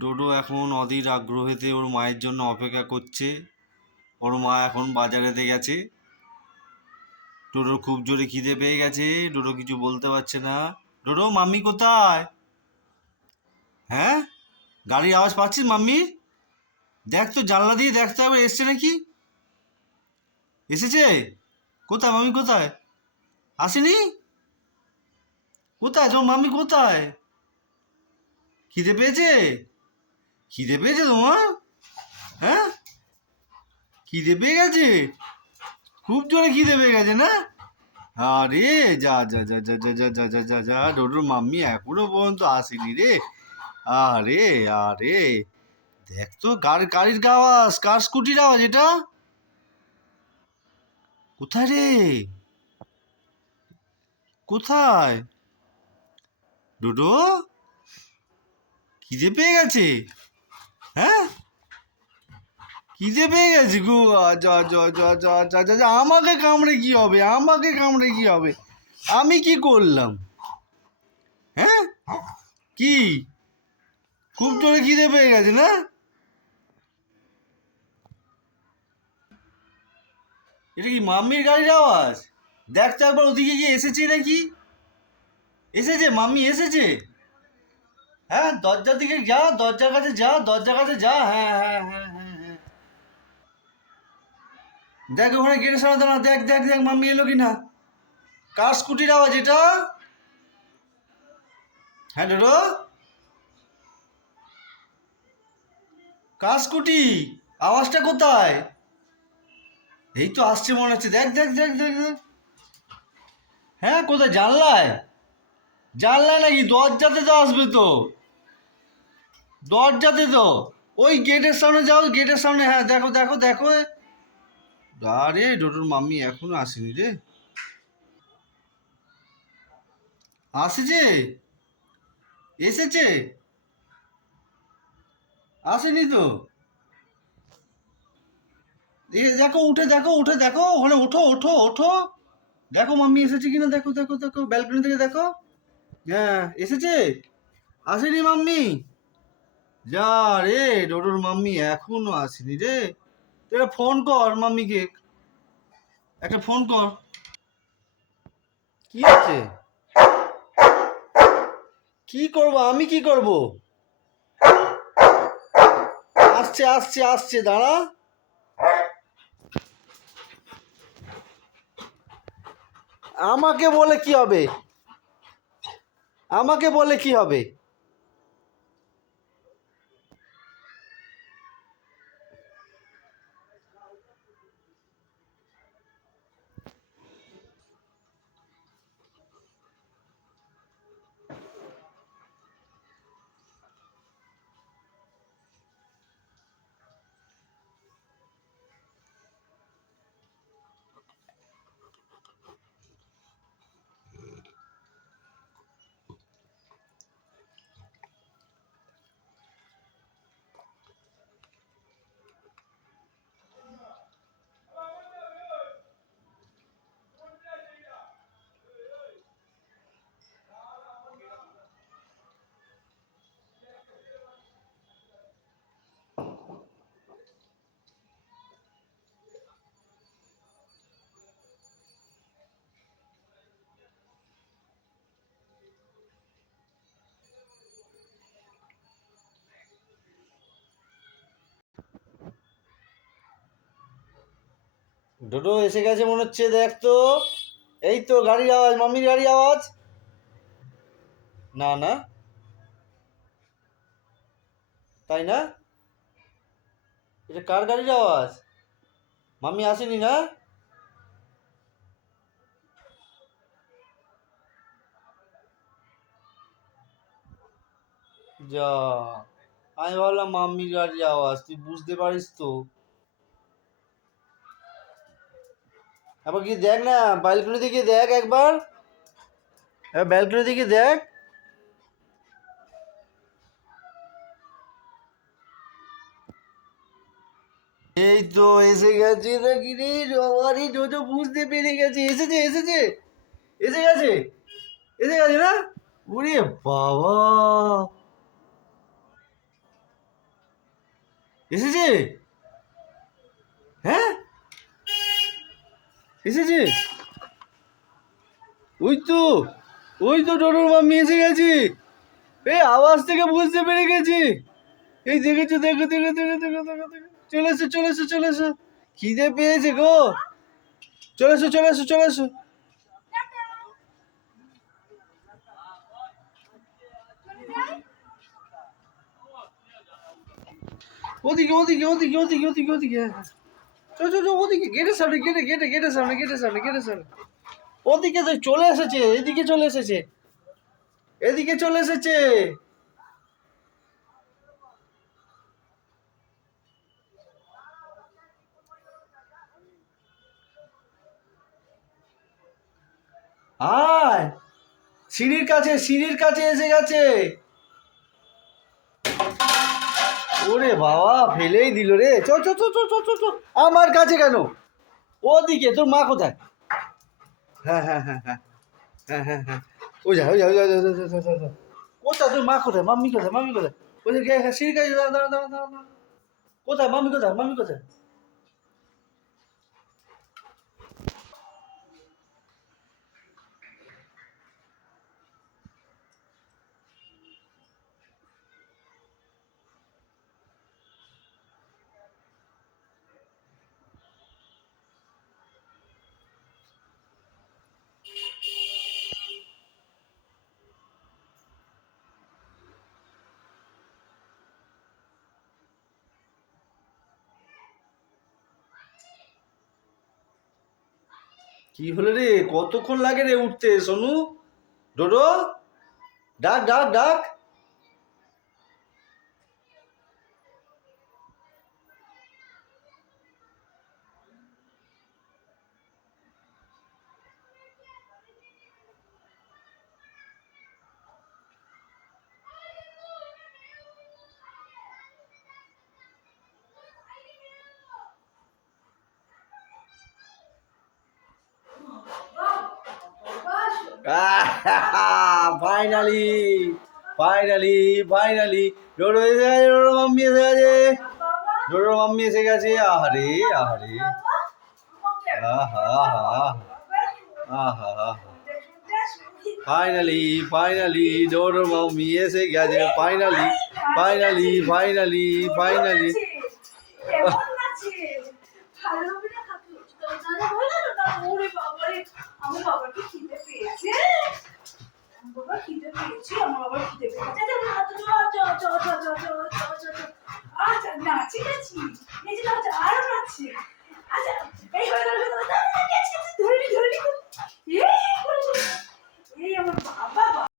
ডোডো এখন অধীর আগ্রহেতে ওর মায়ের জন্য অপেক্ষা করছে। ওর মা এখন বাজারেতে গেছে। ডোডোর খুব জোরে খিদে পেয়ে গেছে। ডোডো কিছু বলতে পারছে না। ডোডো, মাম্মি কোথায়? হ্যাঁ, গাড়ির আওয়াজ পাচ্ছিস মাম্মি? দেখ তো, জানলা দিয়ে দেখ তো একবার এসছে নাকি। এসেছে? কোথায় মাম্মি, কোথায়? আসেনি? কোথায় তোমার মাম্মি, কোথায়? খিদে পেয়েছে? খিদে পেয়েছে তোমার? হ্যাঁ, খিদে পেয়ে গেছে? খুব জোরে খিদে পেয়ে গেছে না? আরে যা যা যা যা যা যা যা যা যা যা, ডোডোর মাম্মি এখনো পর্যন্ত আসেনি রে। আরে আরে, দেখ তো গাড়ির আওয়াজ, কার স্কুটির আওয়াজ এটা? কোথায় রে? কোথায়? ডোডো, খিদে পেয়ে গেছে? হ্যাঁ, খিদে পেয়ে গেছে গো। যা যা যা যা যা যা যা, আমাকে কামড়ে কি হবে? আমাকে কামড়ে কি হবে? আমি কি করলাম? হ্যাঁ, কি? খুব জোরে খিদে পেয়ে গেছে না? এটা কি মাম্মির গাড়ির আওয়াজ? দেখ তো একবার ওদিকে গিয়ে এসেছে নাকি। এসেছে মাম্মি, এসেছে। হ্যাঁ, দরজার দিকে যা, দরজার কাছে যা, দরজার কাছে যা। হ্যাঁ হ্যাঁ হ্যাঁ হ্যাঁ হ্যাঁ, দেখ ওখানে গেটের সামনে দাঁড়া। দেখ দেখ দেখ মাম্মি এলো কিনা। কার স্কুটির আওয়াজ এটা? হ্যাঁ ডোডো, কার স্কুটি? আওয়াজটা কোথায়? এই তো আসছে মনে হচ্ছে। দেখ দেখ দেখ দেখ দেখ। হ্যাঁ, কোথায়? জানলায়? জানলায় নাকি? দরজাতে তো আসবে তো। দরজাতে তো। ওই গেটের সামনে যাও, গেটের সামনে। হ্যাঁ, দেখো দেখো দেখো। আরে ডোডোর মাম্মি এখনো আসেনি রে। আসেছে? এসেছে? আসেনি তো। দেখো, উঠে দেখো, উঠে দেখো, ওখানে ওঠো ওঠো ওঠো। দেখো মাম্মি এসেছে কিনা, দেখো দেখো দেখো, ব্যালকনি থেকে দেখো। হ্যাঁ, এসেছে? আসেনি মাম্মি? যা রে, ডোডোর মাম্মি এখনো আসেনি রে। তুই একটা ফোন কর মাম্মিকে, একটা ফোন কর। কি আছে? কি করব আমি, কি করব? আসছে আসছে আসছে, দাঁড়া। আমাকে বলে কি হবে? আমাকে বলে কি হবে? ডোডো এসে গেছে মনে হচ্ছে, দেখ তো। এই তো গাড়ির আওয়াজ, মাম্মির গাড়ির আওয়াজ। না না, তাই না? এটা কার গাড়ির আওয়াজ? মাম্মি আসেনি না? যা, আমি ভাবলাম মাম্মির গাড়ির আওয়াজ, তুই বুঝতে পারিস তো। আবার কি দেখ না, ব্যালকনি থেকে দেখ একবার। ব্যালকনি থেকে দেখ। এই তো এসে গেছে নাকি রে। বাবারে, ডোডো বুঝতে পেরে গেছে। এসেছে এসেছে, এসে গেছে। এসে গেছে না? ওরে বাবা, এসেছে? হ্যাঁ, এসেছে? ওই তো, ওই তো ডোডোর মাম্মি এসে গেছে। এই আওয়াজ থেকে বুঝতে পেরে গেছি। এই দেখেছো, দেখো দেখো দেখো দেখো দেখো দেখো, চলে এসো চলে এসো চলে এসো, খিদে পেয়েছে গো, চলে এসো চলে এসো চলে এসো। ওদিকে ওদিকে ওদিকে ওদিকে ওদিকে ওদিকে, হ্যাঁ চো চো চো ওদিকে, গেটের সামনে, গেটের সামনে, গেটের সামনে। ওদিকে তো চলে এসেছে, এদিকে চলে এসেছে, এদিকে চলে এসেছে। আয়, সিঁড়ির কাছে এসে গেছে। ওরে বাবা, ফেলেই দিল রে। চ চ চ চ চ চ চ, আমার কাছে কেন? ওদিকে, তোর মা কোথায়? হ্যাঁ হ্যাঁ হ্যাঁ হ্যাঁ হ্যাঁ হ্যাঁ হ্যাঁ, ওই যা ওই যা ওই যা, কোথায় তোর মা কোথায়? মাম্মি কোথায়? মাম্মি কোথায়? ওই যে সিঁড়ির কাছে, দাঁড়া দাঁড়া দাঁড়া দাঁড়া। কোথায় মাম্মি, কোথায় মাম্মি, কোথায়? কি হলো রে? কতক্ষণ লাগে রে উঠতে সোনু? ডোডো, ডাক ডাক ডাক। ফাইনালি ফাইনালি ফাইনালি, ডোডো এসে গেছে, ডোডোর মাম্মি এসে গেছে, ডোডোর মাম্মি এসে গেছে। আহারে আহারে, আহা আহা আহা, ফাইনালি ফাইনালি ডোডোর মাম্মি এসে গেছে, ফাইনালি ফাইনালি ফাইনালি ফাইনালি। আচ্ছা নাচি নাচি